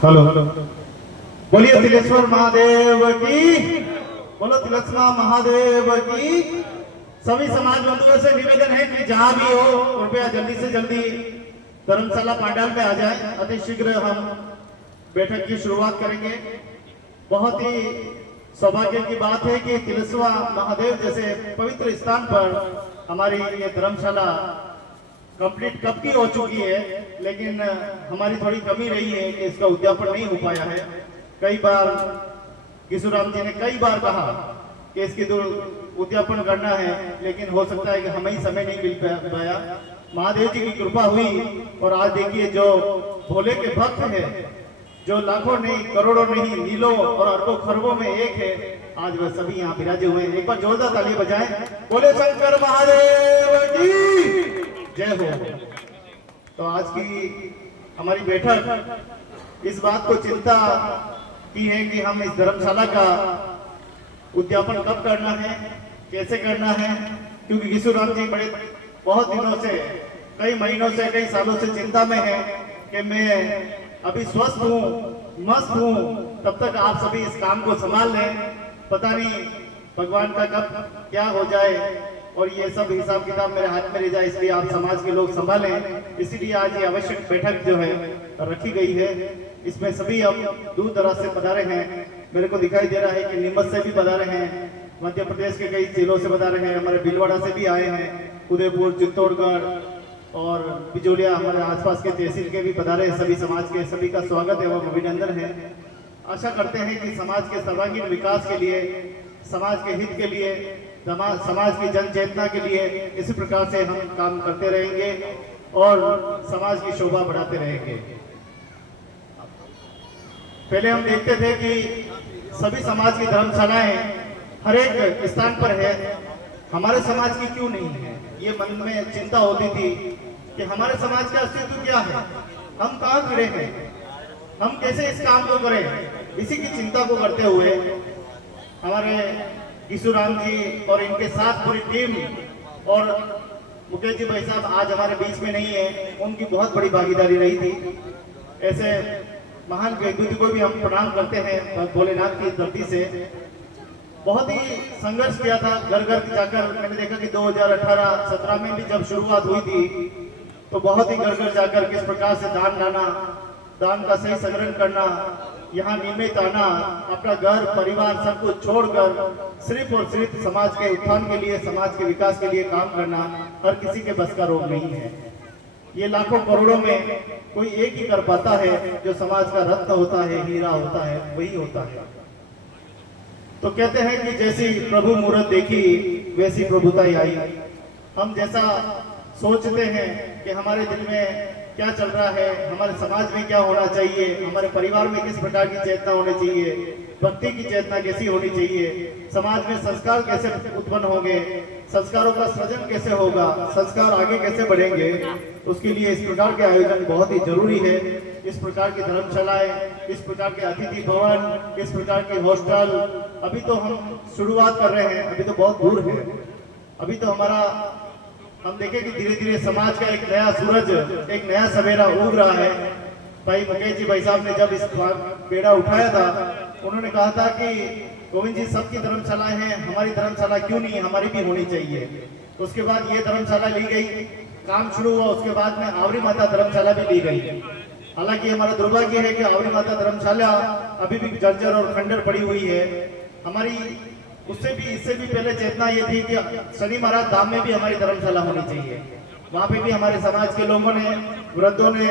Hello बोलिए तिलेश्वर महादेव की, बोलो तिलस्मा महादेव की। सभी समाज बंधुओं से निवेदन है कि जहां भी हो कृपया जल्दी से जल्दी धर्मशाला पांडाल में आ जाए। अति शीघ्र हम बैठक की शुरुआत करेंगे। बहुत ही सौभाग्य की बात है कि तिलस्मा महादेव जैसे पवित्र स्थान पर हमारी ये धर्मशाला कंप्लीट कब की हो चुकी है, लेकिन हमारी थोड़ी कमी रही है कि इसका उद्यापन नहीं हो पाया है। कई बार किशोराम जी ने कई बार कहा कि इसकी उद्यापन करना है, लेकिन हो सकता है कि हमें ही समय नहीं मिल पाया। महादेव जी की कृपा हुई और आज देखिए जो भोले के भक्त है, जो लाखों नहीं करोड़ों नहीं नीलों और अरबों खरबों में एक है, आज वह सभी यहाँ विराजे हुए हैं। एक बार जोरदार ताली बजाएं, बोले शंकर महादेव की जय हो। तो आज की हमारी बैठक इस बात को चिंता की है कि हम इस धर्मशाला का उद्यापन कब करना है, कैसे करना है, क्योंकि किशोराम जी बड़े बहुत दिनों से, कई महीनों से, कई सालों से चिंता में है कि मैं अभी स्वस्थ हूँ, मस्त हूँ, तब तक आप सभी इस काम को संभाल लें। पता नहीं भगवान का कब क्या हो जाए और ये सब हिसाब किताब मेरे हाथ में रह जाए, इसलिए आप समाज के लोग संभालें। इसीलिए आज ये आवश्यक बैठक जो है रखी गई है। इसमें सभी हम दूर दराज से पधारे हैं। मेरे को दिखाई दे रहा है कि नीमच से भी पधारे हैं, मध्य प्रदेश के कई जिलों से पधारे हैं, हमारे भीलवाड़ा से भी आए हैं, उदयपुर, चित्तौड़गढ़ और बिजोलिया, हमारे आसपास के तहसील के भी पधारे। सभी समाज के सभी का स्वागत एवं अभिनंदन है। आशा करते हैं कि समाज के सर्वांगीण विकास के लिए, समाज के हित के लिए, समाज की जन चेतना के लिए इसी प्रकार से हम काम करते रहेंगे और समाज की शोभा बढ़ाते रहेंगे। पहले हम देखते थे कि सभी समाज की धर्मशालाएं हर एक स्थान पर है, हमारे समाज की क्यों नहीं है? ये मन में चिंता होती थी कि हमारे समाज का अस्तित्व क्या है, हम कहाँ खड़े हैं, हम कैसे इस काम को करें। इसी की चिंता को करते हुए हमारे किशोराम जी और इनके साथ पूरी टीम और मुकेश जी भाई साहब आज हमारे बीच में नहीं है, उनकी बहुत बड़ी भागीदारी रही थी। ऐसे महान व्यक्ति को भी हम प्रणाम करते हैं भोलेनाथ की धरती से। बहुत ही संघर्ष किया था घर घर जाकर। मैंने देखा कि 2018-17 में भी जब शुरुआत हुई थी तो बहुत ही घर घर जाकर किस प्रकार से दान लाना, दान का सही संग्रहण करना, यहाँ नियमित आना, अपना घर परिवार सब कुछ छोड़कर सिर्फ और सिर्फ समाज के उत्थान के लिए, समाज के विकास के लिए काम करना हर किसी के बस का रोग नहीं है। ये लाखों करोड़ों में कोई एक ही कर पाता है। जो समाज का रत्न होता है, हीरा होता है, वही होता है। तो कहते हैं कि जैसी प्रभु मूरत देखी वैसी प्रभुताई आई। हम जैसा सोचते हैं कि हमारे दिल में क्या चल रहा है, हमारे समाज में क्या होना चाहिए, हमारे परिवार में किस प्रकार की चेतना होनी चाहिए, भक्ति की चेतना कैसी होनी चाहिए, समाज में संस्कार कैसे उत्पन्न होंगे, संस्कारों का सृजन कैसे होगा, संस्कार आगे कैसे बढ़ेंगे, उसके लिए इस प्रकार के आयोजन बहुत ही जरूरी है। इस प्रकार की धर्मशालाएं, इस प्रकार के अतिथि भवन, इस प्रकार के हॉस्टल, अभी तो हम शुरुआत कर रहे हैं, अभी तो बहुत दूर है। अभी तो हम देखें कि धीरे धीरे समाज का एक नया सूरज, एक नया सवेरा उग रहा है। भाई मुकेश जी भाई साहब ने जब इस बेड़ा उठाया था, उन्होंने कहा था कि गोविंद जी सबकी धर्मशालाएं हैं, हमारी धर्मशाला क्यों नहीं, हमारी भी होनी चाहिए। उसके बाद ये धर्मशाला ली गई, काम शुरू हुआ, उसके बाद में आवरी माता धर्मशाला भी ली गई। हालांकि हमारा दुर्भाग्य है कि आवरी माता धर्मशाला अभी भी जर्जर और खंडर पड़ी हुई है। हमारी उससे भी इससे भी पहले चेतना ये थी कि शनि महाराज धाम में भी हमारी धर्मशाला होनी चाहिए। वहाँ पे भी हमारे समाज के लोगों ने, वृद्धों ने,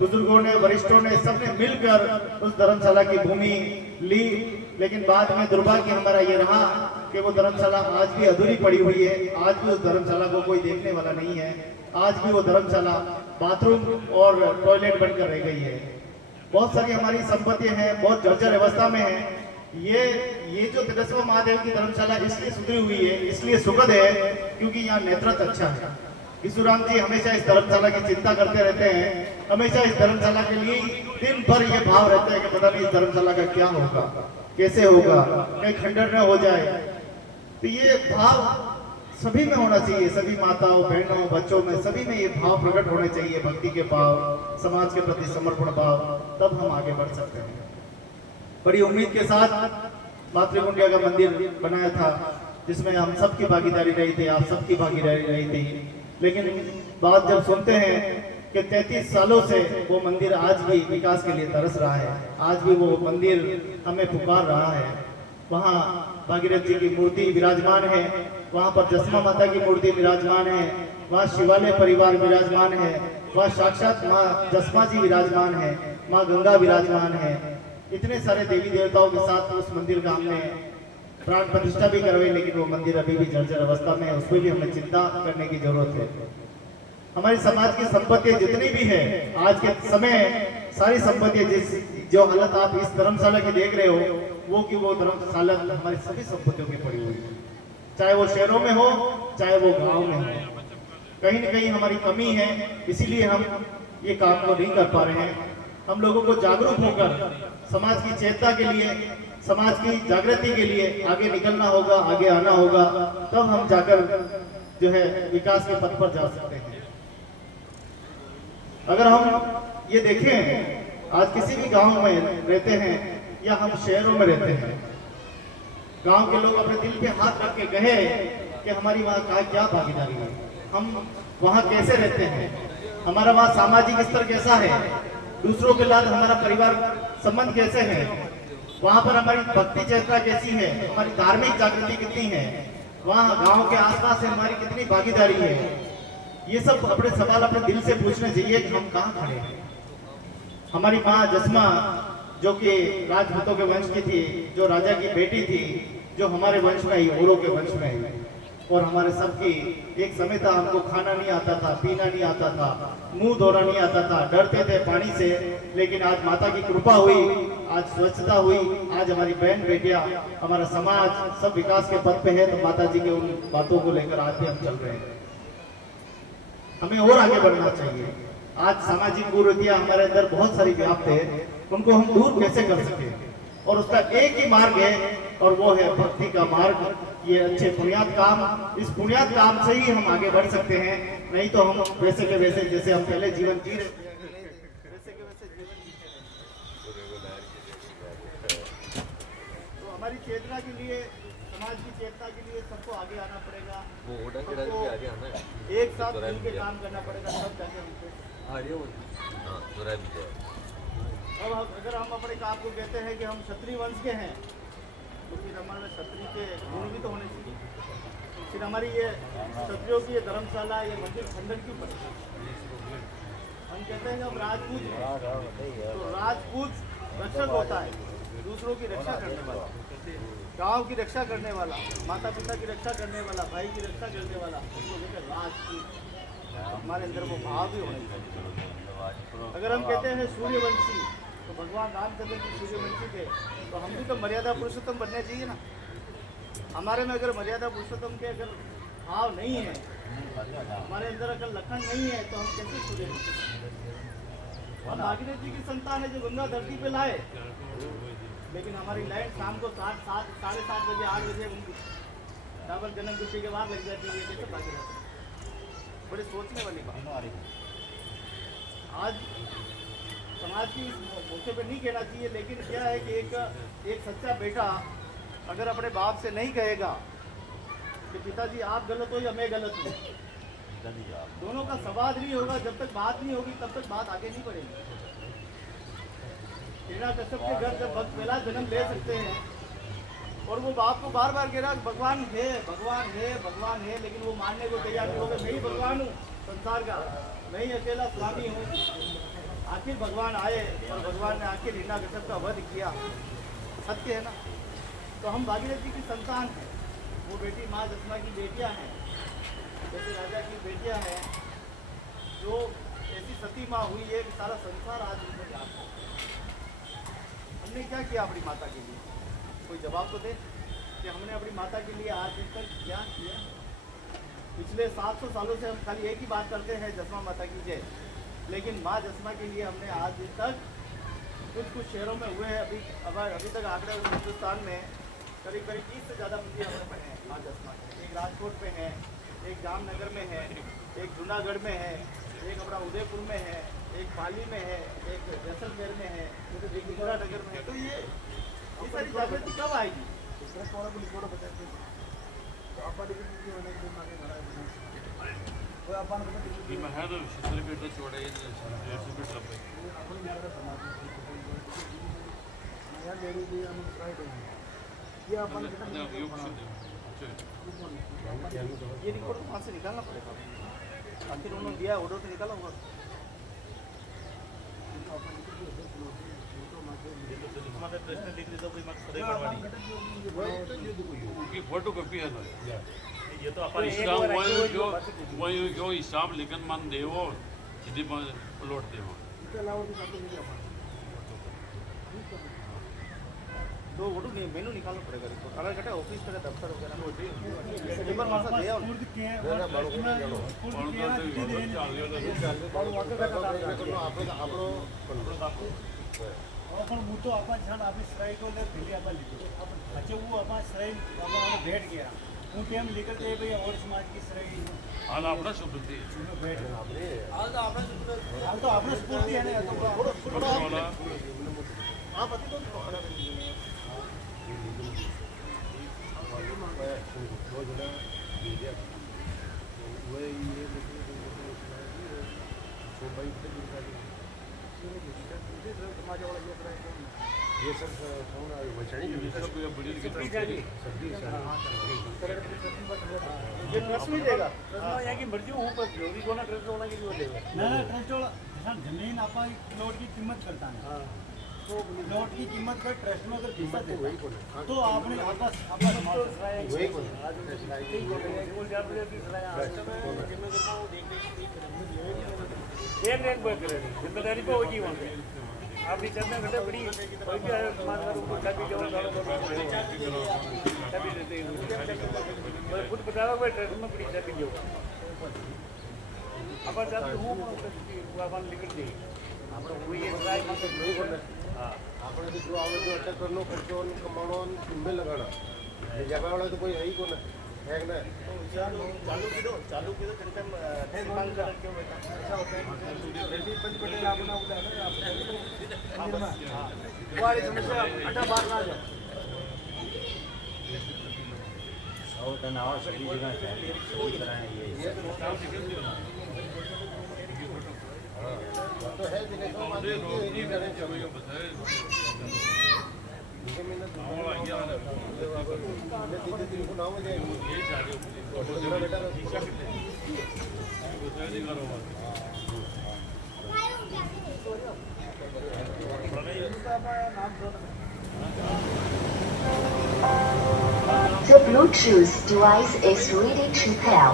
बुजुर्गों ने, वरिष्ठों ने, सबने मिलकर उस धर्मशाला की भूमि ली। लेकिन बाद में दुर्भाग्य हमारा ये रहा कि वो धर्मशाला आज भी अधूरी पड़ी हुई है। आज भी उस धर्मशाला को कोई देखने वाला नहीं है। आज भी वो धर्मशाला बाथरूम और टॉयलेट बनकर रह गई है। बहुत सारी हमारी संपत्तियां हैं, बहुत जर्जर अवस्था में है। ये जो तिलस्मा महादेव की धर्मशाला इसलिए सुधरी हुई है, इसलिए सुखद है क्योंकि यहाँ नेतृत्व अच्छा है। किशोराम जी हमेशा इस धर्मशाला की चिंता करते रहते हैं, हमेशा इस धर्मशाला के लिए दिन भर ये भाव रहता है कि पता नहीं इस धर्मशाला का क्या होगा, कैसे होगा, कहीं खंडर न हो जाए। तो ये भाव सभी में होना चाहिए, सभी माताओं बहनों बच्चों में सभी में ये भाव प्रकट होने चाहिए, भक्ति के भाव, समाज के प्रति समर्पण भाव, तब हम आगे बढ़ सकते हैं। बड़ी उम्मीद के साथ मातृकुंडिया का मंदिर बनाया था, जिसमें हम सबकी भागीदारी रही थी, आप सबकी भागीदारी रही थी। लेकिन बात जब सुनते हैं कि 33 सालों से वो मंदिर आज भी विकास के लिए तरस रहा है, आज भी वो मंदिर हमें पुकार रहा है। वहाँ भागीरथ जी की मूर्ति विराजमान है, वहाँ पर जसमा माता की मूर्ति विराजमान है, वहाँ शिवालय परिवार विराजमान है, वहाँ साक्षात माँ जसमा जी विराजमान है, माँ गंगा विराजमान है। इतने सारे देवी देवताओं के साथ उस मंदिर का हमने प्राण प्रतिष्ठा भी करवाई, लेकिन वो मंदिर अभी भी जर्जर अवस्था में है, उस पर भी हमें चिंता करने की जरूरत है। हमारी समाज की संपत्ति जितनी भी है आज के समय, सारी संपत्ति जो हालत आप इस धर्मशाला की देख रहे हो, वो धर्मशाला हमारी सभी संपत्तियों की पड़ी हुई है, चाहे वो शहरों में हो चाहे वो गांव में हो। कहीं न कहीं हमारी कमी है, इसीलिए हम ये काम को नहीं कर पा रहे हैं। हम लोगों को जागरूक होकर समाज की चेतना के लिए, समाज की जागृति के लिए आगे निकलना होगा, आगे आना होगा, तब हम जाकर जो है विकास के पथ पर जा सकते हैं। अगर हम ये देखें, आज किसी भी गांव में रहते हैं या हम शहरों में रहते हैं, गांव के लोग अपने दिल पे हाथ रख के कहे कि हमारी वहाँ क्या भागीदारी है, हम वहाँ कैसे रहते हैं, हमारा वहाँ सामाजिक स्तर कैसा है, दूसरों के साथ हमारा परिवार संबंध कैसे है, वहाँ पर हमारी भक्ति चेतना कैसी है, हमारी धार्मिक जागृति कितनी है, वहाँ गांव के आसपास से हमारी कितनी भागीदारी है। ये सब अपने सवाल अपने दिल से पूछने चाहिए कि हम कहाँ खड़े हैं। हमारी माँ जसमा जो कि राजपूतों के वंश की थी, जो राजा की बेटी थी, जो हमारे वंश में आई, औरों के वंश में आई, और हमारे सबकी एक समय था हमको खाना नहीं आता था, पीना नहीं आता था, मुंह धोना नहीं आता था, डरते थे पानी से। लेकिन आज माता की कृपा हुई, आज स्वच्छता हुई, आज हमारी बहन बेटियां, हमारा समाज सब विकास के पथ पे है। तो माता जी के उन बातों को लेकर आज भी हम चल रहे हैं। हमें और आगे बढ़ना चाहिए। आज सामाजिक कुरीतियां हमारे अंदर बहुत सारी व्याप्त है, उनको हम दूर कैसे कर सके, और उसका एक ही मार्ग है, और वो है भक्ति का मार्ग। ये अच्छे पुण्यात काम, इस पुण्यात काम से ही हम आगे बढ़ सकते हैं। नहीं तो हम वैसे के वैसे जैसे हम पहले जीवन जी रहे वैसे के वैसे जीवन जीते रहे। तो हमारी चेतना के लिए, समाज की चेतना के लिए सबको आगे आना पड़ेगा, सबको एक साथ मिलकर काम करना पड़ेगा, सब जाके हमको। अब अगर हम अपने काम को कहते हैं कि हम क्षत्रिय वंश के हैं, तो फिर हमारे क्षत्रिय के गुण भी तो होने चाहिए। फिर हमारी ये क्षत्रियों की ये धर्मशाला, ये मंदिर खंडन क्यों पड़े? हम कहते हैं जब राजपूत है तो राजपूत रक्षक होता है, दूसरों की रक्षा करने वाला, गांव की रक्षा करने वाला, माता पिता की रक्षा करने वाला, भाई की रक्षा करने वाला, उसको लेकर राजपूत। हमारे अंदर वो भाव भी होने चाहिए। अगर हम कहते हैं सूर्यवंशी, तो भगवान रामचंद्र की सूर्यवंशी थे, तो हम भी तो मर्यादा पुरुषोत्तम बनने चाहिए ना। हमारे में अगर मर्यादा पुरुषोत्तम के अगर भाव नहीं है, हमारे अंदर अगर लक्षण नहीं है, तो हम कैसे सूर्यवंशी? हम भागीरथ जी की संतान है जो गंगा धरती पे लाए, लेकिन हमारी लाइन शाम को 7:30 बजे 8 बजे डबल जन्म तिथि के बाद लग जाती है। कैसे भागीरथ? बड़े सोचने वाली बात। आज समाज की मौके पे नहीं कहना चाहिए, लेकिन क्या है कि एक सच्चा बेटा अगर अपने बाप से नहीं कहेगा कि पिताजी आप गलत हो या मैं गलत हूँ, दोनों का संवाद नहीं होगा, जब तक बात नहीं होगी तब तक बात आगे नहीं बढ़ेगी। हिरण्यकश्यप के घर जब भक्त पहला जन्म ले सकते हैं और वो बाप को बार बार कह रहा भगवान है, भगवान है, भगवान है, लेकिन वो मानने को तैयार नहीं होगा, मैं ही भगवान हूँ संसार का, मैं ही अकेला स्वामी हूँ। आखिर भगवान आए और भगवान ने आखिर हिरण्यकश्यप का वध किया, सत्य है ना। तो हम भागीरथ जी की संतान हैं, वो बेटी माँ जसमा की बेटियाँ हैं, जैसे राजा की बेटियाँ हैं, जो ऐसी सती माँ हुई है कि सारा संसार आज उनको याद है। हमने क्या किया अपनी माता के लिए? कोई जवाब तो दे कि हमने अपनी माता के लिए आज तक क्या किया। पिछले 700 सालों से हम खाली एक ही बात करते हैं, जसमा माता की जय, लेकिन माँ जसमा के लिए हमने आज तक कुछ शहरों में हुए हैं, अभी तक आंकड़े हिंदुस्तान में करीब करीब 30 से ज़्यादा मंदिर हमारे पे हैं आज आसमान में। एक राजकोट में है, एक जामनगर में है, एक जूनागढ़ में है, एक अपना उदयपुर में है, एक पाली में है, एक जैसलमेर में है, एक इंदिरा नगर में है। तो ये सारी जागृति कब आएगी? ये रिकॉर्ड वहाँ से निकालना पड़ेगा, आखिर उन्होंने दिया ऑर्डर तो निकाला होगा। फोटो कॉपी है ये तो अपन वही जो हिसाब लिखन मान देवो सीधी प्लॉट देवो तो ऑर्डर नहीं, मेनू निकालना पड़ेगा रिपोर्ट कलर कटा ऑफिस का दफ्तर वगैरह पेपर मासा दिया પણ હું તો આપણા છાણ આપણી સરાઈ તો પેલી આપણા લીધો પછી હું આપણા સરાઈ આપણા ભેટ ગયા હું કેમ નીકળતે ભાઈ ઓર સમાજ की सराई हाल अपना सुबुद्धि ભેટ હાલ તો આપણે સ્ફૂર્તિ है ને તો वाला आप अति तो ये सब ये ट्रस्ट में देगा यहाँ की मर्जी हूँ पर जोगी को ना ट्रस्ट होना की जो लेगा ना ट्रस्ट वाला जमीन आप प्लॉट की कीमत करता है तो प्लॉट की कीमत का ट्रस्ट में अगर कीमत है तो आपने आपस एक रेट पर करें जिम्मेदारी पे होगी वहाँ पे आपकी चंदा घटे बड़ी कोई भी आया समाज का रूप चाबी जो चाबी देते हैं खुद बताओ भाई ट्रस्ट में बड़ी चाबी जो अपन चाबी हूँ अपन निकल जाइए આપણે કોઈ એક ટ્રાય માટે નહીં કોને હા આપણે તો જો આવે જો અટક કરનો ખર્ચો કમાણો ઝુંબે લગાડો એ જગાવાળો તો કોઈ હઈ કોને હે કે ના चालू की दो जनता मांग कर क्यों बेटा ऐसा होता है जल्दी पंच पटेल अपना उदाहरण वाली समस्या अटा बार ना जाओ और तनाव सभी जगह चाहिए सही तरह ये तो है जिन्हें तो बात नहीं करें चाहिए दिन को नाम दे बेटा The Bluetooth device is ready to pair.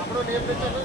આપણો નેમ ને ચેનલ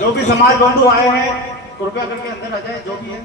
जो भी समाज बंधु आए हैं कृपया करके अंदर आ जाए जो भी है